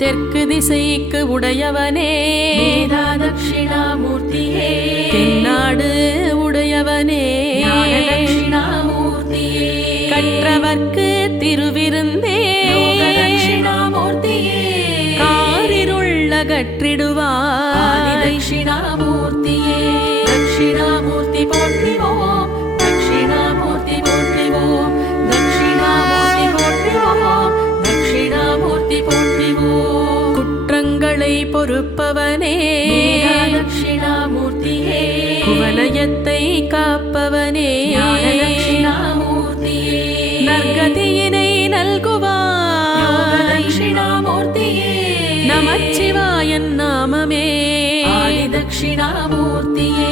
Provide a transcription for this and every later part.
தெற்கு திசைக்கு உடையவனே தட்சிணாமூர்த்தியே, தென்னாடு உடையவனே தட்சிணாமூர்த்தியே, கற்றவர்க்கு திருவிருந்தே தட்சிணாமூர்த்தியே, காரிருள்ள கற்றிடுவாய் தட்சிணாமூர்த்தியே, தட்சிணாமூர்த்தி போற்றிவோம், தட்சிணாமூர்த்தி போற்றிவோம், தட்சிணாமூர்த்தி போற்றிவோம், தட்சிணாமூர்த்தி போற்றிவோம். குற்றங்களை பொறுப்பவனே தட்சிணாமூர்த்தியே, குவலயத்தை காப்பவனே தட்சிணாமூர்த்தியே, நற்கதியினை நல்குவாய் தட்சிணாமூர்த்தியே, நமச்சிவாயன் நாமமே தட்சிணாமூர்த்தியே,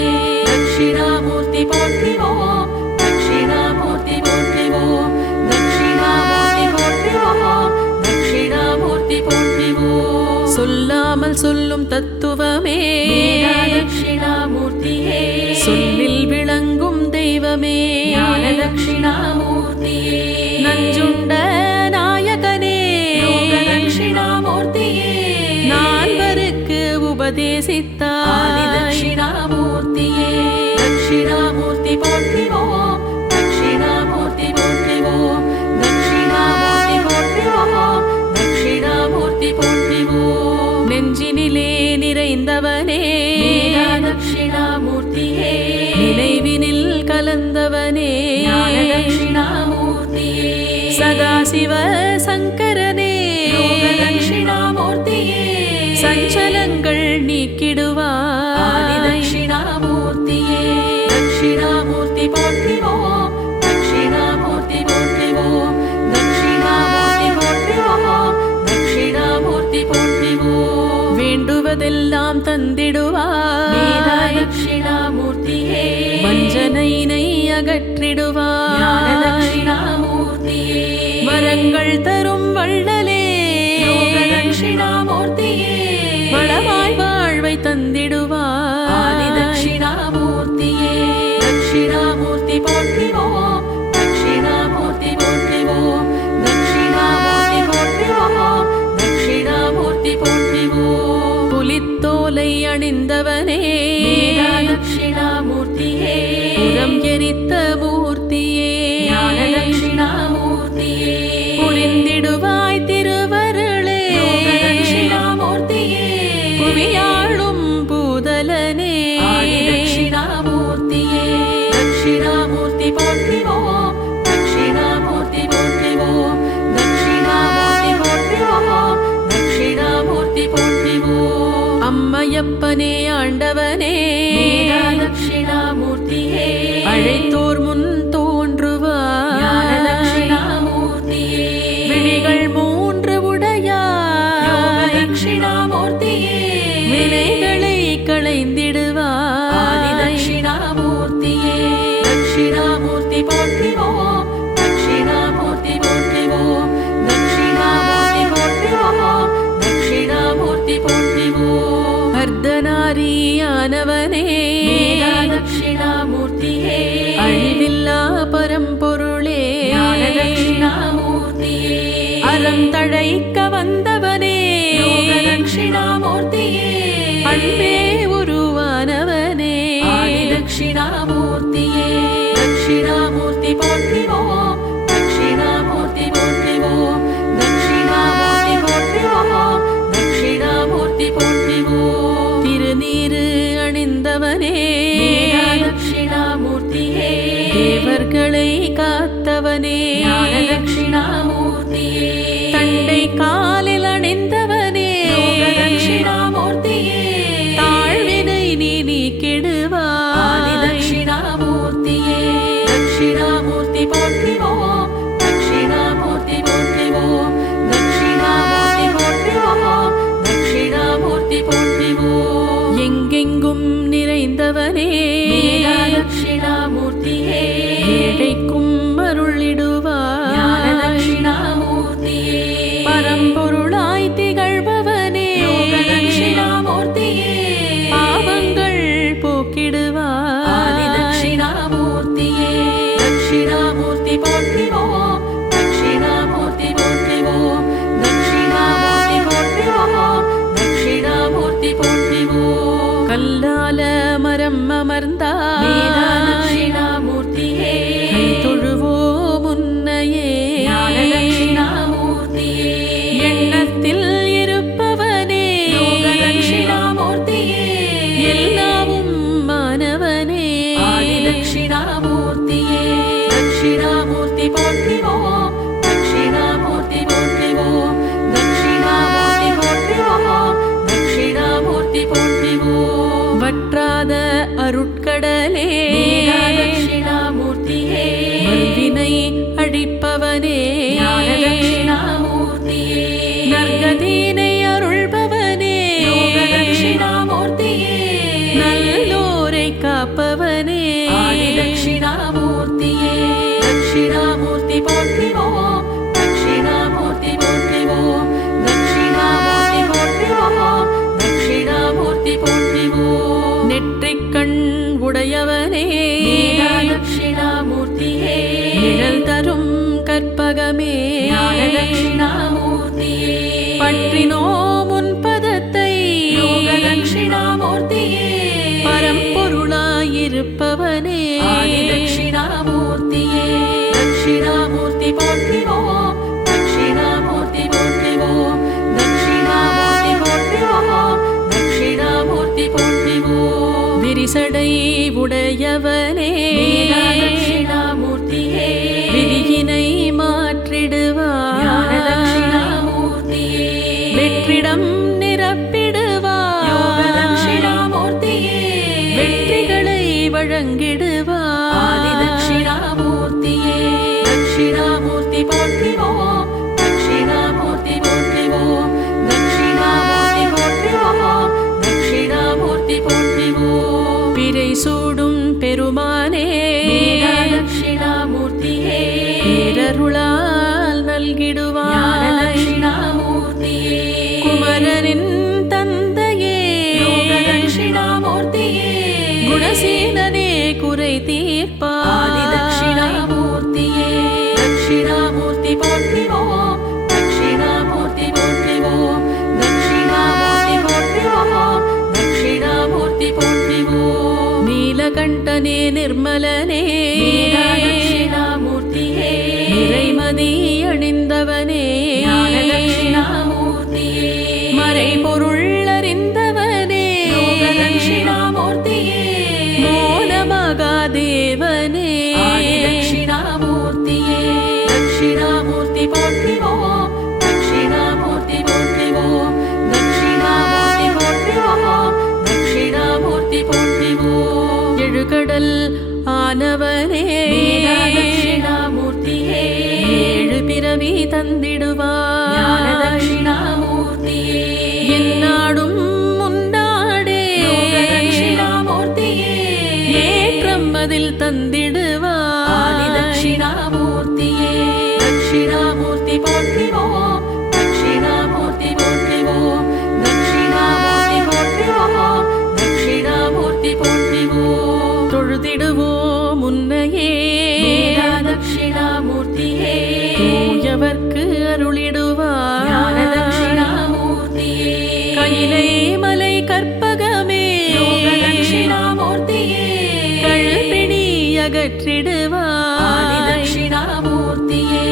தட்சிணாமூர்த்தி போற்றிவோம், தட்சிணாமூர்த்தி போற்றிவோம், தட்சிணாமூர்த்தி போற்றிவோம், தட்சிணாமூர்த்தி போற்றிவோம். சொல்லாமல் சொல்லும் தத்துவமே தட்சிணாமூர்த்தியே, சொல்லில் விளங்கும் தெய்வமே தட்சிணாமூர்த்தியே, நஞ்சுண்ட நாயகனே தட்சிணாமூர்த்தியே, நால்வருக்கு உபதேசித்தாய் தட்சிணாமூர்த்தியே, தட்சிணாமூர்த்தி போற்றிவோம், தட்சிணாமூர்த்தி போற்றிவோம், தட்சிணாமூர்த்தி போற்றிவோம், தட்சிணாமூர்த்தி போற்றிவோம். நெஞ்சினிலே நிறைந்தவனே தட்சிணாமூர்த்தியே, நினைவினில் கலந்தவனே தட்சிணாமூர்த்தியே, சதாசிவ சங்கரனே தட்சிணாமூர்த்தியே, சஞ்சலங்கள் நீக்கிடுவாய் தட்சிணாமூர்த்தியே, தட்சிணாமூர்த்தி போற்றிவோம், தட்சிணாமூர்த்தி போற்றிவோம், தட்சிணாமூர்த்தி போற்றிவோம், தட்சிணாமூர்த்தி போற்றிவோம். வேண்டுவதெல்லாம் தந்திடுவாய் தட்சிணாமூர்த்தியே, வஞ்சனையினை அகற்றிடுவாய் தட்சிணாமூர்த்தியே, வரங்கள் தரும் வள்ளலே தட்சிணாமூர்த்தியே, வளமாய் வாழ்வை தந்திடுவாய் தட்சிணாமூர்த்தியே, தட்சிணாமூர்த்தி போற்றிவோம், தட்சிணாமூர்த்தி போற்றிவோம், தட்சிணாமூர்த்தி போற்றிவோம், தட்சிணாமூர்த்தி போற்றிவோம். புலித்தோலை அணிந்தவனே தட்சிணாமூர்த்தியே, புறம் எரித்த மூர்த்தியே தட்சிணாமூர்த்தியே, புரிந்திடுவாய் திருவருளே தட்சிணாமூர்த்தியே, புவியாளும் பூதலனே தட்சிணாமூர்த்தியே, தட்சிணாமூர்த்தி போற்றிவோம், தட்சிணாமூர்த்தி போற்றிவோம், தட்சிணாமூர்த்தி போற்றிவோம், தட்சிணாமூர்த்தி போற்றிவோம். அம்மையப்பனே ஆண்டவனே தட்சிணாமூர்த்தியே, அழைத்தோர் முன் தோன்றுவாய் தட்சிணாமூர்த்தியே, விழிகள் மூன்று உடையாய் தட்சிணாமூர்த்தியே, வினைகளை களைந்திடுவாய் தட்சிணாமூர்த்தியே, தட்சிணாமூர்த்தி போற்றிவோம், தட்சிணாமூர்த்தி போற்றிவோம், தட்சிணாமூர்த்தி போற்றிவோம், தட்சிணாமூர்த்தி போற்றிவோம். அர்த்தநாரியானவனே தட்சிணாமூர்த்தியே, அழிவில்லா பரம்பொருளே தட்சிணாமூர்த்தியே, அறம் தழைக்க வந்தவனே தட்சிணாமூர்த்தியே, அன்பே உருவானவனே தட்சிணாமூர்த்தியே, தட்சிணாமூர்த்தி போற்றிவோம், தட்சிணாமூர்த்தி போற்றிவோம், தட்சிணாமூர்த்தி போற்றிவோம், தட்சிணாமூர்த்தி போற்றிவோம். திருநீரு அணிந்தவனே தட்சிணாமூர்த்தியே, தேவர்களை காத்தவனே தட்சிணாமூர்த்தியே, தண்டை காலில் அணிந்தவனே தட்சிணாமூர்த்தியே, தாழ்வினை நீ நீக்கிடுவாய் தட்சிணாமூர்த்தியே, தட்சிணாமூர்த்தி போற்றிவோம், தட்சிணாமூர்த்தி போற்றிவோம், தட்சிணாமூர்த்தி போற்றிவோம், தட்சிணாமூர்த்தி போற்றிவோம். எங்கெங்கும் நிறைந்தவனே தட்சிணாமூர்த்தியே, ஏழைக்கும் அமர்ந்தாய் தட்சிணாமூர்த்தியே கை தொழுவோம் உன்னையே தட்சிணாமூர்த்தியே எண்ணத்தில் இருப்பவனே தட்சிணாமூர்த்தியே எல்லாமும் மாணவனே தட்சிணாமூர்த்தியே தட்சிணாமூர்த்தி போற்றிவோம் தட்சிணாமூர்த்தி போற்றிவோம் தட்சிணாமூர்த்தி போற்றிவோம் தட்சிணாமூர்த்தி போற்றிவோம் வற்றாத அருட்கடலே தட்சிணாமூர்த்தியே வல்வினை அழிப்பவனே தட்சிணாமூர்த்தியே நற்கதினை அருள்பவனே தட்சிணாமூர்த்தியே நல்லோரை காப்பவனே தட்சிணாமூர்த்தியே தட்சிணாமூர்த்தி போற்றிவோம் தட்சிணாமூர்த்தி போற்றிவோம் தட்சிணாமூர்த்தி போற்றிவோம் தட்சிணாமூர்த்தி போற்றிவோம் நெற்றிக்கண் உடையவனே தட்சிணாமூர்த்தியே நிழல் தரும் கற்பகமே தட்சிணாமூர்த்தியே பற்றினோம் உன் பதத்தை தட்சிணாமூர்த்தியே பரம்பொருளாயிருப்பவனே தட்சிணாமூர்த்தியே தட்சிணாமூர்த்தி போற்றிவோம் தட்சிணாமூர்த்தி போற்றிவோம் தட்சிணாமூர்த்தி போற்றிவோம் தட்சிணாமூர்த்தி போற்றிவோம் விரிசடை உடையவனே தட்சிணாமூர்த்தியே விதியினை மாற்றிடுவாய் தட்சிணாமூர்த்தியே வெற்றிடம் நிரப்பிடுவாய் தட்சிணாமூர்த்தியே வெற்றிகளை வழங்கிடுவாய் தட்சிணாமூர்த்தியே தட்சிணாமூர்த்தி போற்றிவோம் தட்சிணாமூர்த்தி போற்றிவோம் தட்சிணாமூர்த்தி போற்றிவோம் தட்சிணாமூர்த்தி போற்றிவோம் பிறை சூடும் பெருமானே தட்சிணாமூர்த்தியே பேரருளால் நல்கிடுவாய் தட்சிணாமூர்த்தியே குமரனின் தந்தையே தட்சிணாமூர்த்தியே குணசீலனே குறை தீர்ப்பாய் தட்சிணாமூர்த்தியே தட்சிணாமூர்த்தி போற்றிவோம் தட்சிணாமூர்த்தி போற்றிவோம் தட்சிணாமூர்த்தி போற்றிவோம் தட்சிணாமூர்த்தி போற்றிவோம் நீலகண்டனே நிர்மலனே தட்சிணாமூர்த்தியே நிறைமதி அணிந்தவனே தட்சிணாமூர்த்தியே மறைபொருள் அறிந்தவனே தட்சிணாமூர்த்தியே மோனமகாதேவனே தட்சிணாமூர்த்தியே தட்சிணாமூர்த்தி போற்றிவோம் தட்சிணாமூர்த்தி போற்றிவோம் தட்சிணாமூர்த்தி போற்றிவோம் தட்சிணாமூர்த்தி போற்றிவோம் எழுகடல் ஆனவனே தட்சிணாமூர்த்தியே ஏழு பிறவி தந்திடுவாய் தட்சிணாமூர்த்தியே என்னாடும் முன்னாடே தட்சிணாமூர்த்தியே ஏற்றம் அதில் தந்திடுவாய் தட்சிணாமூர்த்தியே தட்சிணாமூர்த்தி போற்றிவோம் தட்சிணாமூர்த்தி போற்றிவோம் தட்சிணாமூர்த்தி போற்றிவோம் தட்சிணாமூர்த்தி போற்றிவோம் தொழுதிடுவோம் உன்னையே தட்சிணாமூர்த்தியே தூயவர்க்கு அருளிடுவாய் தட்சிணாமூர்த்தியே கையிலை மலை கற்பகமே தட்சிணாமூர்த்தியே கழுப்பிணி அகற்றிடுவாய் தட்சிணாமூர்த்தியே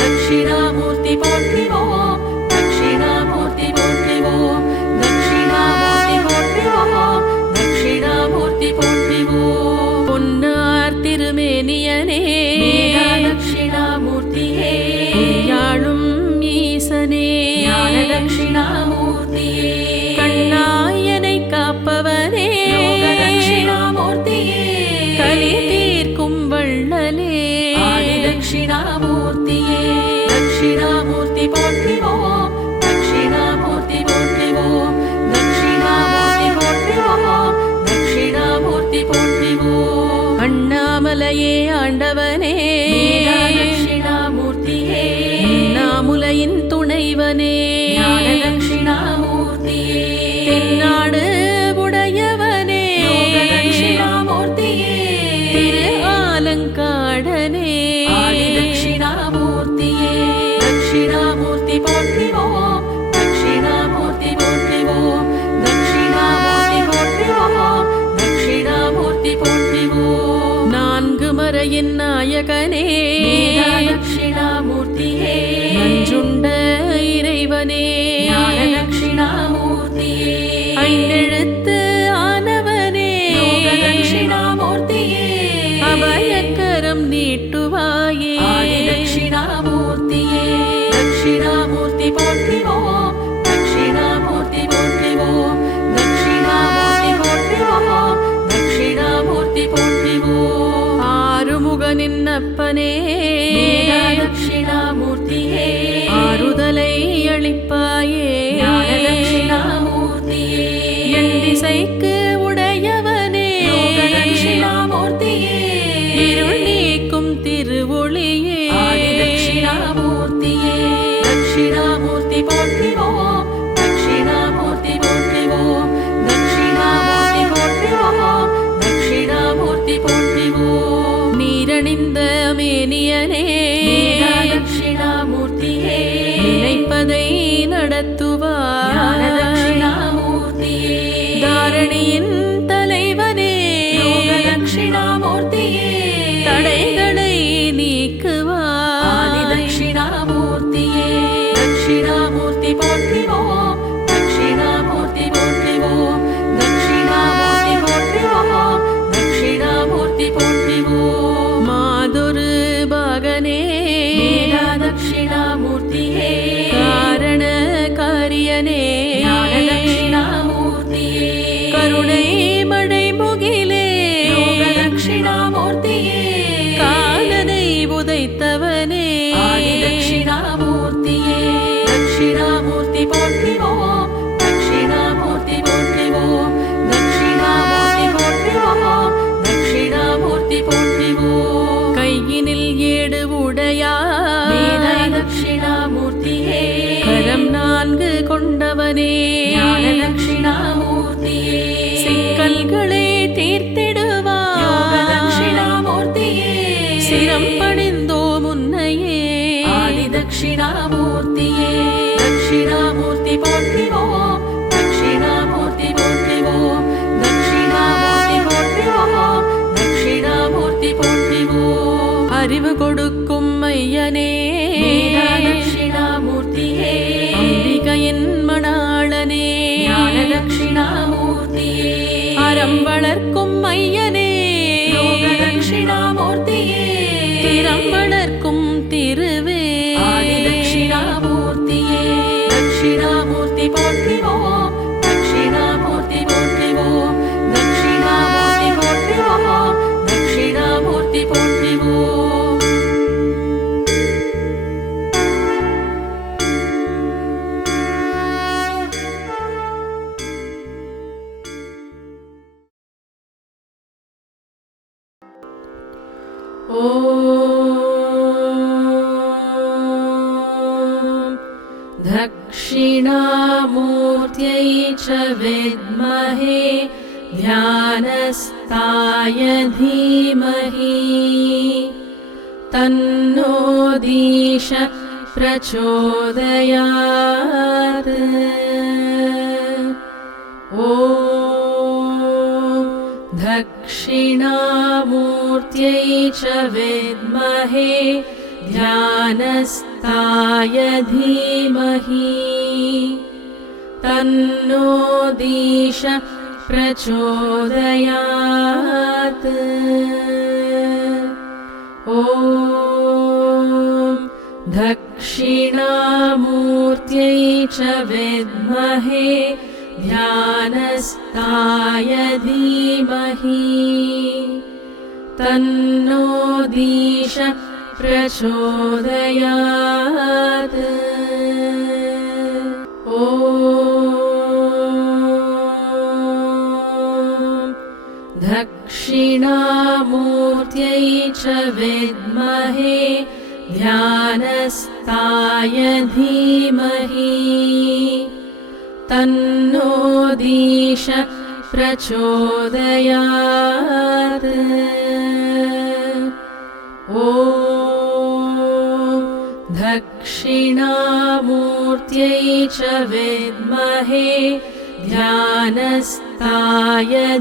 தட்சிணாமூர்த்தி போற்றிவோம் தட்சிணாமூர்த்தி போற்றிவோம் தட்சிணாமூர்த்தி போற்றிவோம் தட்சிணாமூர்த்தி போற்றிவோம் பொன்னார் திருமேனியனே தட்சிணாமூர்த்தியே யாழும் ஈசனே தட்சிணாமூர்த்தியே கண்ணாயனை காப்பவனே தட்சிணாமூர்த்தியே கலி தீர்க்கும் வள்ளலே தட்சிணாமூர்த்தியே தட்சிணாமூர்த்தி போற்றிவோம் தட்சிணாமூர்த்தி போற்றிவோம் தட்சிணாமூர்த்தி போற்றிவோம் தட்சிணாமூர்த்தி போற்றிவோம் அண்ணாமலையே ஆண்டவனே தட்சிணாமூர்த்தியே அண்ணாமுலையின் துணைவனே தட்சிணாமூர்த்தியே தென்னாடு உடையவனே தட்சிணாமூர்த்தியே திரு ஆலங்காடனே தட்சிணாமூர்த்தியே தட்சிணாமூர்த்தி போற்றிவோம் தட்சிணாமூர்த்தி போற்றிவோம் தட்சிணாமூர்த்தி போற்றிவோம் தட்சிணாமூர்த்தி தட்சிணாமூர்த்தியே ஐந்தெழுத்து ஆனவனே யோக தட்சிணாமூர்த்தியே அபயக்கரம் நீட்டுவாயே ஆதி தட்சிணாமூர்த்தியே தட்சிணாமூர்த்தி போற்றிவோம் தட்சிணாமூர்த்தி போற்றிவோம் தட்சிணாமூர்த்தி போற்றிவோம் தட்சிணாமூர்த்தி போற்றிவோம் ஆறுமுகனின் அப்பனே தட்சிணாமூர்த்தியே ஆறுதலை அளிப்பாயே ஞான தட்சிணாமூர்த்தியே என் திசைக்கு உடையவனே யோக தட்சிணாமூர்த்தியே இருள் நீக்கும் திருவொளியே ஆதி தட்சிணாமூர்த்தியே தட்சிணாமூர்த்தி போற்றிவோம் தட்சிணாமூர்த்தி போற்றிவோம் தட்சிணாமூர்த்தி போற்றிவோம் தட்சிணாமூர்த்தி போற்றிவோம் நீரணிந்த மேனியனே தட்சிணாமூர்த்தியே நினைப்பதை நடத்துவாய் ஞான தட்சிணாமூர்த்தியே தாரணியின் தலைவனே யோக தட்சிணாமூர்த்தியே தடைகளை ஆதி நீக்குவாய் தட்சிணாமூர்த்தியே தட்சிணாமூர்த்தி போற்றிவோம் தட்சிணாமூர்த்தி போற்றிவோம் தட்சிணாமூர்த்தி போற்றிவோம் தட்சிணாமூர்த்தி போற்றிவோம் மாதொரு பாகனே தட்சிணாமூர்த்தியே காரண காரியனே ஞான தட்சிணாமூர்த்தியே கருணை மழை முகிலே யோக தட்சிணாமூர்த்தியே காலனை உதைத்தவனே ஆதி தட்சிணாமூர்த்தியே தட்சிணாமூர்த்தி போற்றிவோம் தட்சிணாமூர்த்தி போற்றிவோம் தட்சிணாமூர்த்தி போற்றிவோம் தட்சிணாமூர்த்தி போற்றிவோம் கையினில் ஏடு உடையாய் தட்சிணாமூர்த்தியே கரம் நான்கு கொண்டவனே ஞான தட்சிணாமூர்த்தியே சிக்கல்களை யோக தீர்த்திடுவாய் தட்சிணாமூர்த்தியே சிரம் பணிந்தோ முன்னையே ஆதி தட்சிணாமூர்த்தியே தட்சிணாமூர்த்தி போற்றிவோம் தட்சிணாமூர்த்தி போற்றிவோம் தட்சிணாமூர்த்தி போற்றிவோம் தட்சிணாமூர்த்தி போற்றிவோம் அறிவு கொடுக்கும் ஐயனே தட்சிணாமூர்த்தியே அம்பிகையின் மணாளனே ஞான தட்சிணாமூர்த்தியே அறம் வளர்க்கும் ஐயனே யோக தட்சிணாமூர்த்தியே திறம் வளர்க்கும் திருவே ஆதி தட்சிணாமூர்த்தியே தட்சிணாமூர்த்தி போற்றிவோம் தட்சிணாமூர்த்தி போற்றிவோம் தட்சிணாமூர்த்தி போற்றிவோம் தட்சிணாமூர்த்தி போற்றிவோம் ॐ दक्षिणामूर्त्यै च विद्महे ध्यानस्ताय धीमहि तन्नो दीश प्रचोदयात् ॐ दक्षिणामूर्त्यै च विद्महे ध्यानस्ताय धीमहि तन्नो दीश प्रचोदयात् ॐ दक्षिणामूर्त्यै च विद्महे ध्यानस्ताय धीमहि तन्नो दीश प्रचोदयात् ॐ दक्षिणामूर्त्यै च विद्महे ध्यानस्ताय धीमहि तन्नो दीश प्रचोदयात् ॐ दक्षिणामूर्त्यै च विद्महे ध्यानस्ताय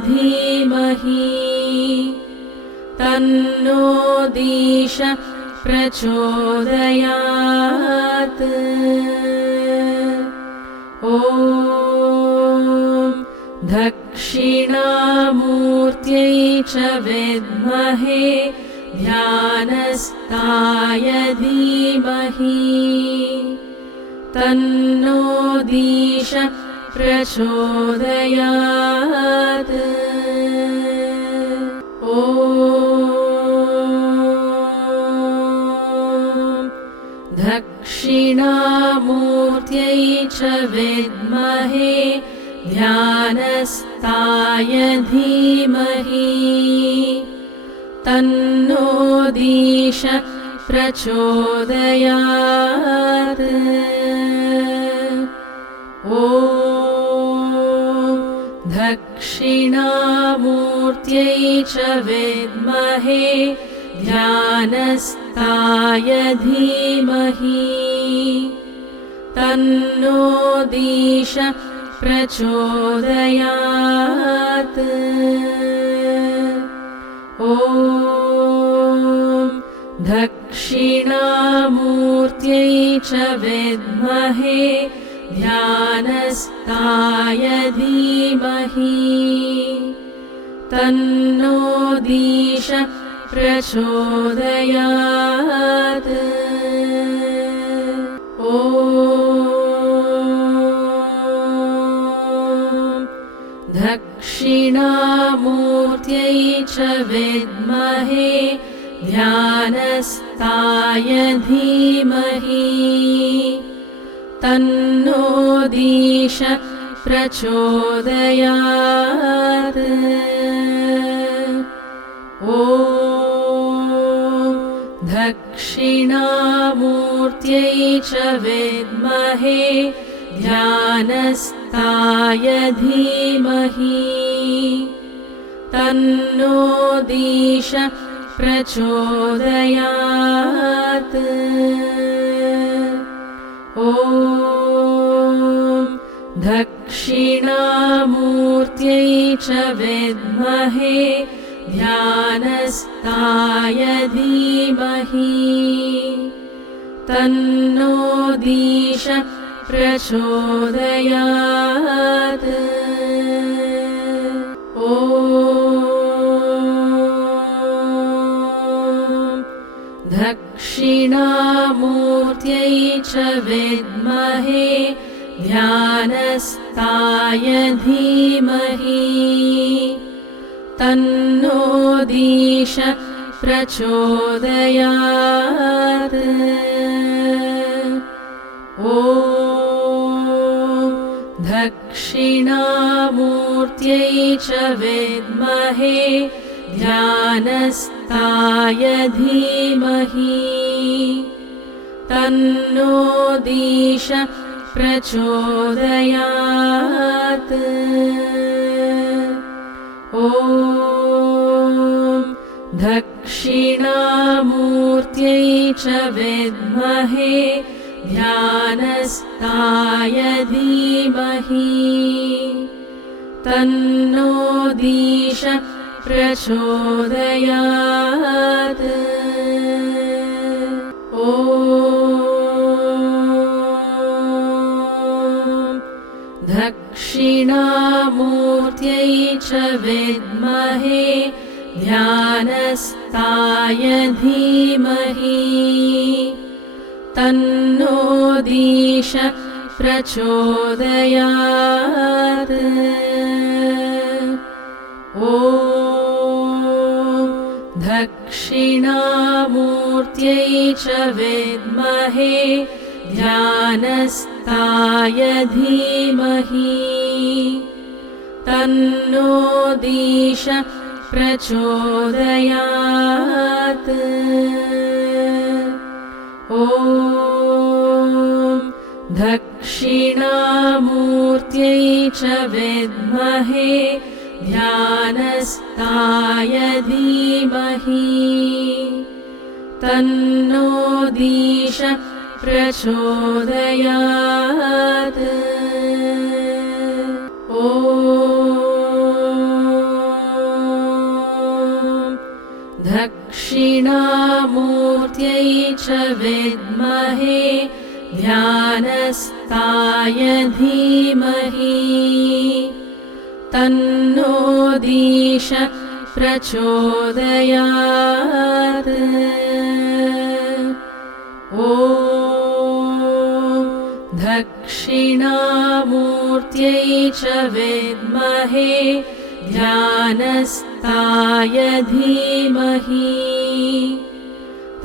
धीमहि तन्नो दीश प्रचोदयात् ॐ दक्षिणामूर्त्यै च विद्महे ध्यानस्थाय धीमहि तन्नो दीश प्रचोदयात् ॐ दक्षिणामूर्त्यै च विद्महे ध्यानस्थाय धीमहि तन्नो दीश प्रचोदयात् ॐ दक्षिणामूर्त्यै च विद्महे ध्यानस्थाय धीमहि तन्नो दीश प्रचोदयात् ॐ दक्षिणामूर्त्यै च विद्महे ध्यानस्थाय धीमहि तन्नो दीश प्रचोदयात् ॐ दक्षिणामूर्त्यै च विद्महे ध्यानस्थाय धीमहि तन्नो दीश प्रचोदयात् ॐ दक्षिणामूर्त्यै च विद्महे ध्यानस्थाय धीमहि तन्नो दीश प्रचोदयात् ॐ दक्षिणामूर्त्यै च विद्महे ध्यानस्थाय धीमहि तन्नो दीश प्रचोदयात् ॐ दक्षिणामूर्त्यै च विद्महे ध्यानस्थाय धीमहि तन्नो दीश प्रचोदयात् ॐ दक्षिणामूर्त्यै च विद्महे ध्यानस्थाय धीमहि तन्नो दीश प्रचोदयात् ॐ दक्षिणामूर्त्यै च विद्महे ध्यानस्थाय धीमहि तन्नो दीश प्रचोदयात् ॐ दक्षिणामूर्त्यै च विद्महे ध्यानस्थाय धीमहि तन्नो दीश प्रचोदयात् ॐ दक्षिणामूर्त्यै च विद्महे ध्यानस्थाय धीमहि तन्नो दीश प्रचोदयात् ॐ दक्षिणामूर्त्यै च विद्महे ध्यानस्थाय धीमहि तन्नो दीश प्रचोदयात् ॐ दक्षिणामूर्त्यै च विद्महे ध्यानस्थाय धीमहि तन्नो दीश प्रचोदयात्। ॐ दक्षिणामूर्त्यै च विद्महे ध्यानस्थाय धीमहि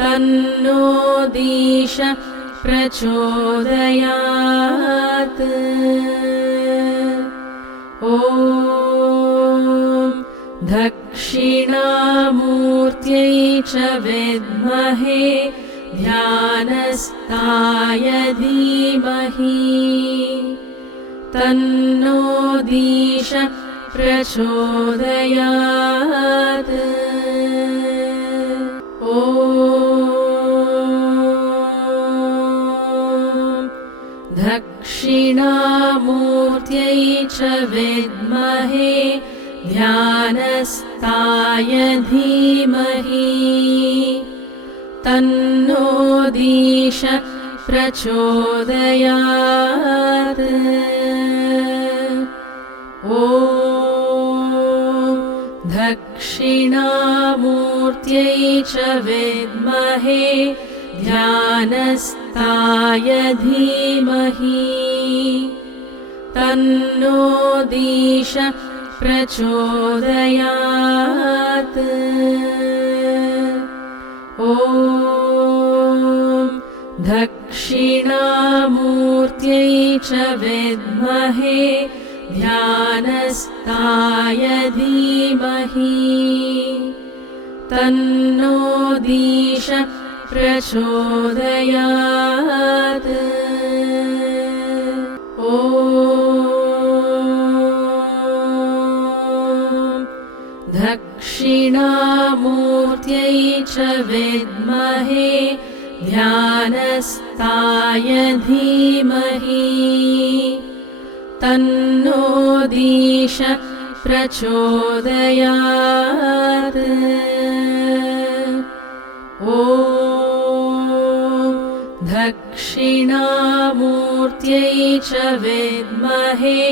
तन्नो दीश प्रचोदयात्। ॐ दक्षिणामूर्त्यै च विद्महे ध्यानस्थाय धीमहि तन्नो दीश प्रचोदयात्। ॐ दक्षिणामूर्त्यै च विद्महे ध्यानस्थाय धीमहि तन्नो दीश प्रचोदयात्। ॐ दक्षिणामूर्त्यै च विद्महे ध्यानस्थाय धीमहि तन्नो दीश प्रचोदयात्। ॐ दक्षिणामूर्त्यै च विद्महे ध्यानस्थाय धीमहि तन्नो दीश प्रचोदयात्। ॐ दक्षिणामूर्त्यै च विद्महे ध्यानस्थाय धीमहि तन्नो दीश प्रचोदयात्। ॐ दक्षिणामूर्त्यै च विद्महे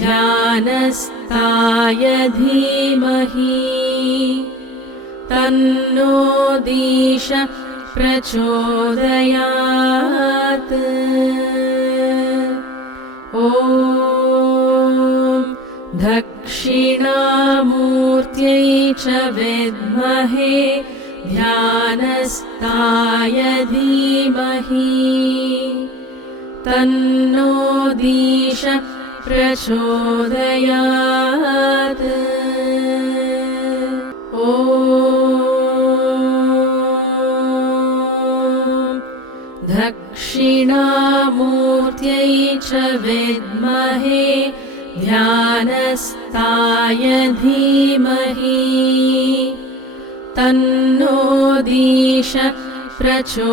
ध्यानस्थाय धीमहि तन्नो दीश प्रचोदयात्। ॐ दक्षिणामूर्त्यै च विद्महे ध्यानस्थाय धीमहि तन्नो दीश प्रचोदयात्। ॐ दक्षिणामूर्त्यै च विद्महे ध्यानस्थाय धीमहि तन्नो दीश प्रचोदयात्।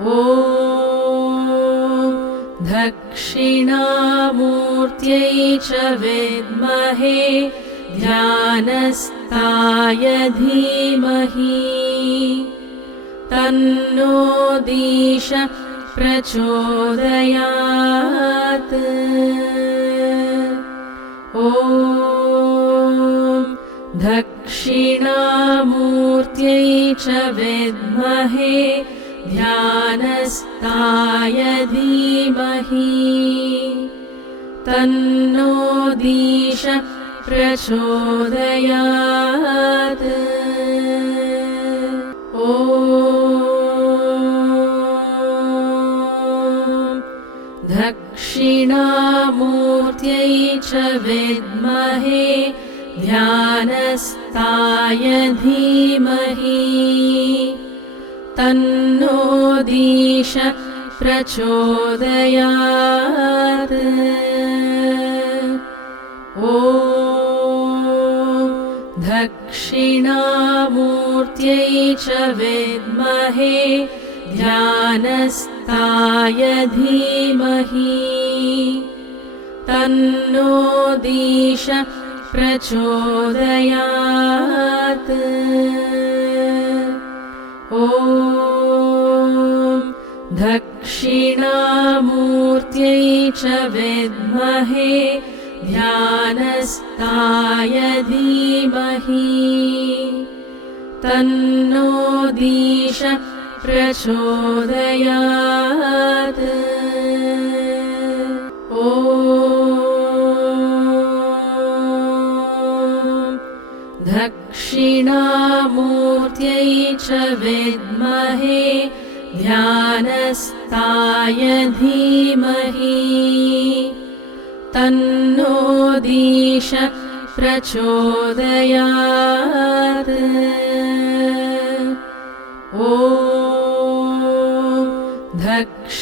ॐ दक्षिणामूर्त्यै च विद्महे ध्यानस्थाय धीमहि तन्नो दीश प्रचोदयात्। ॐ दक्षिणामूर्त्यै च विद्महे ध्यानस्थाय धीमहि तन्नो दीश प्रचोदयात्। ॐ दक्षिणामूर्त्यै च विद्महे ध्यानस्थाय धीमहि तन्नो दीश प्रचोदयात्। ॐ दक्षिणामूर्त्यै च विद्महे ध्यानस्थाय धीमहि तन्नो दीश प्रचोदयात्। ॐ दक्षिणामूर्त्यै ध्यानस्थायधीमहि च विद्महे ध्यानस्थाय धीमहि तन्नो दीश प्रचोदयात् ॐ दक्षिणामूर्त्यै च विद्महे ध्यानस्थाय धीमहि तन्नो दीश प्रचोदयात् ॐ दक्षिणामूर्त्यै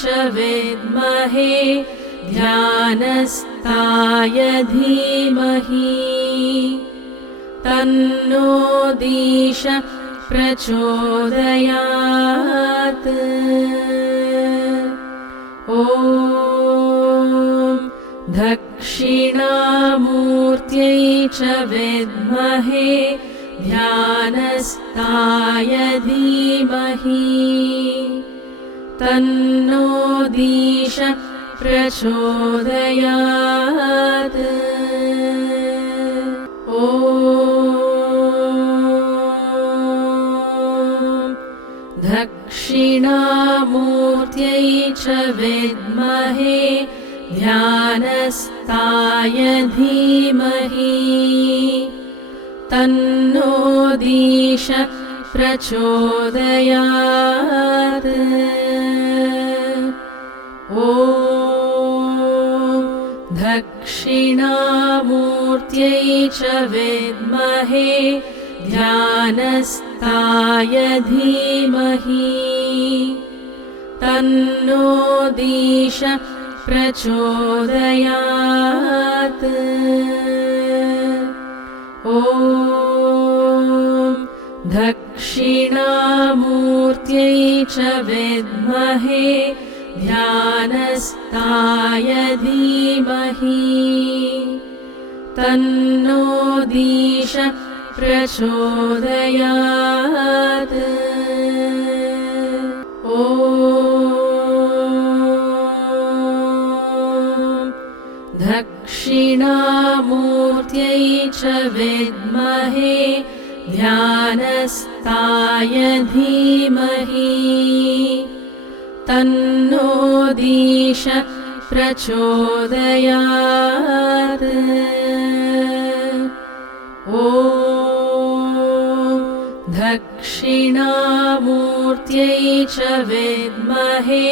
च विद्महे ध्यानस्थाय धीमहि तन्नो दीश प्रचोदयात् ॐ दक्षिणामूर्त्यै च विद्महे ध्यानस्थाय धीमहि तन्नो दीश प्रचोदयात् ॐ दक्षिणामूर्त्यै च विद्महे ध्यानस्थाय धीमहि तन्नो दीश प्रचोदयात् ॐ दक्षिणामूर्त्यै च विद्महे ध्यानस्थाय धीमहि तन्नो दीश प्रचोदयात् ॐ दक्षिणामूर्त्यै च विद्महे ध्यानस्थाय धीमहि तन्नो दीश प्रचोदयात् ॐ दक्षिणामूर्त्यै च विद्महे ध्यानस्थाय धीमहि तन्नो दीश प्रचोदयात् ॐ दक्षिणामूर्त्यै च विद्महे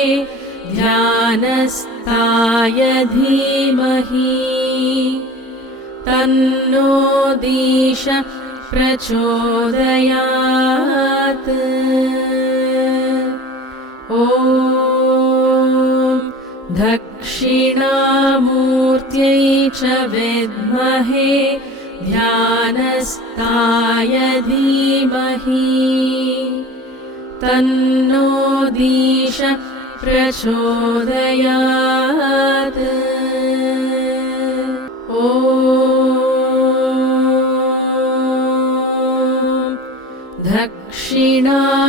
ध्यानस्थाय धीमहि तन्नो दीश प्रचोदयात् ॐ दक्षिणामूर्त्यै च विद्महे ध्यानस्थाय धीमहि तन्नो दीश प्रचोदयात् ॐ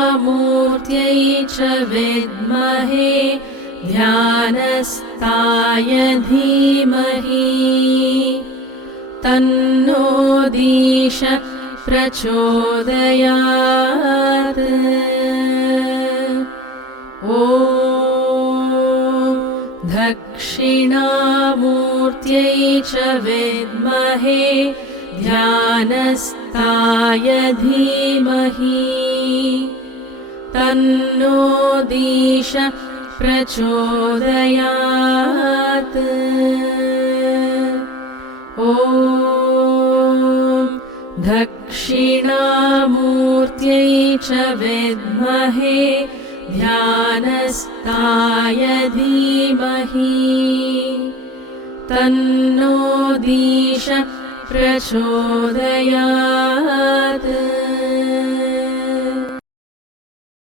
दक्षिणामूर्त्यै च विद्महे ध्यानस्थाय धीमहि तन्नो दीश प्रचोदयात् ॐ दक्षिणामूर्त्यै च विद्महे ध्यानस्थाय धीमहि तन्नो दीश प्रचोदयात् ॐ दक्षिणामूर्त्यै च विद्महे ध्यानस्थाय धीमहि तन्नो दीश प्रचोदयात्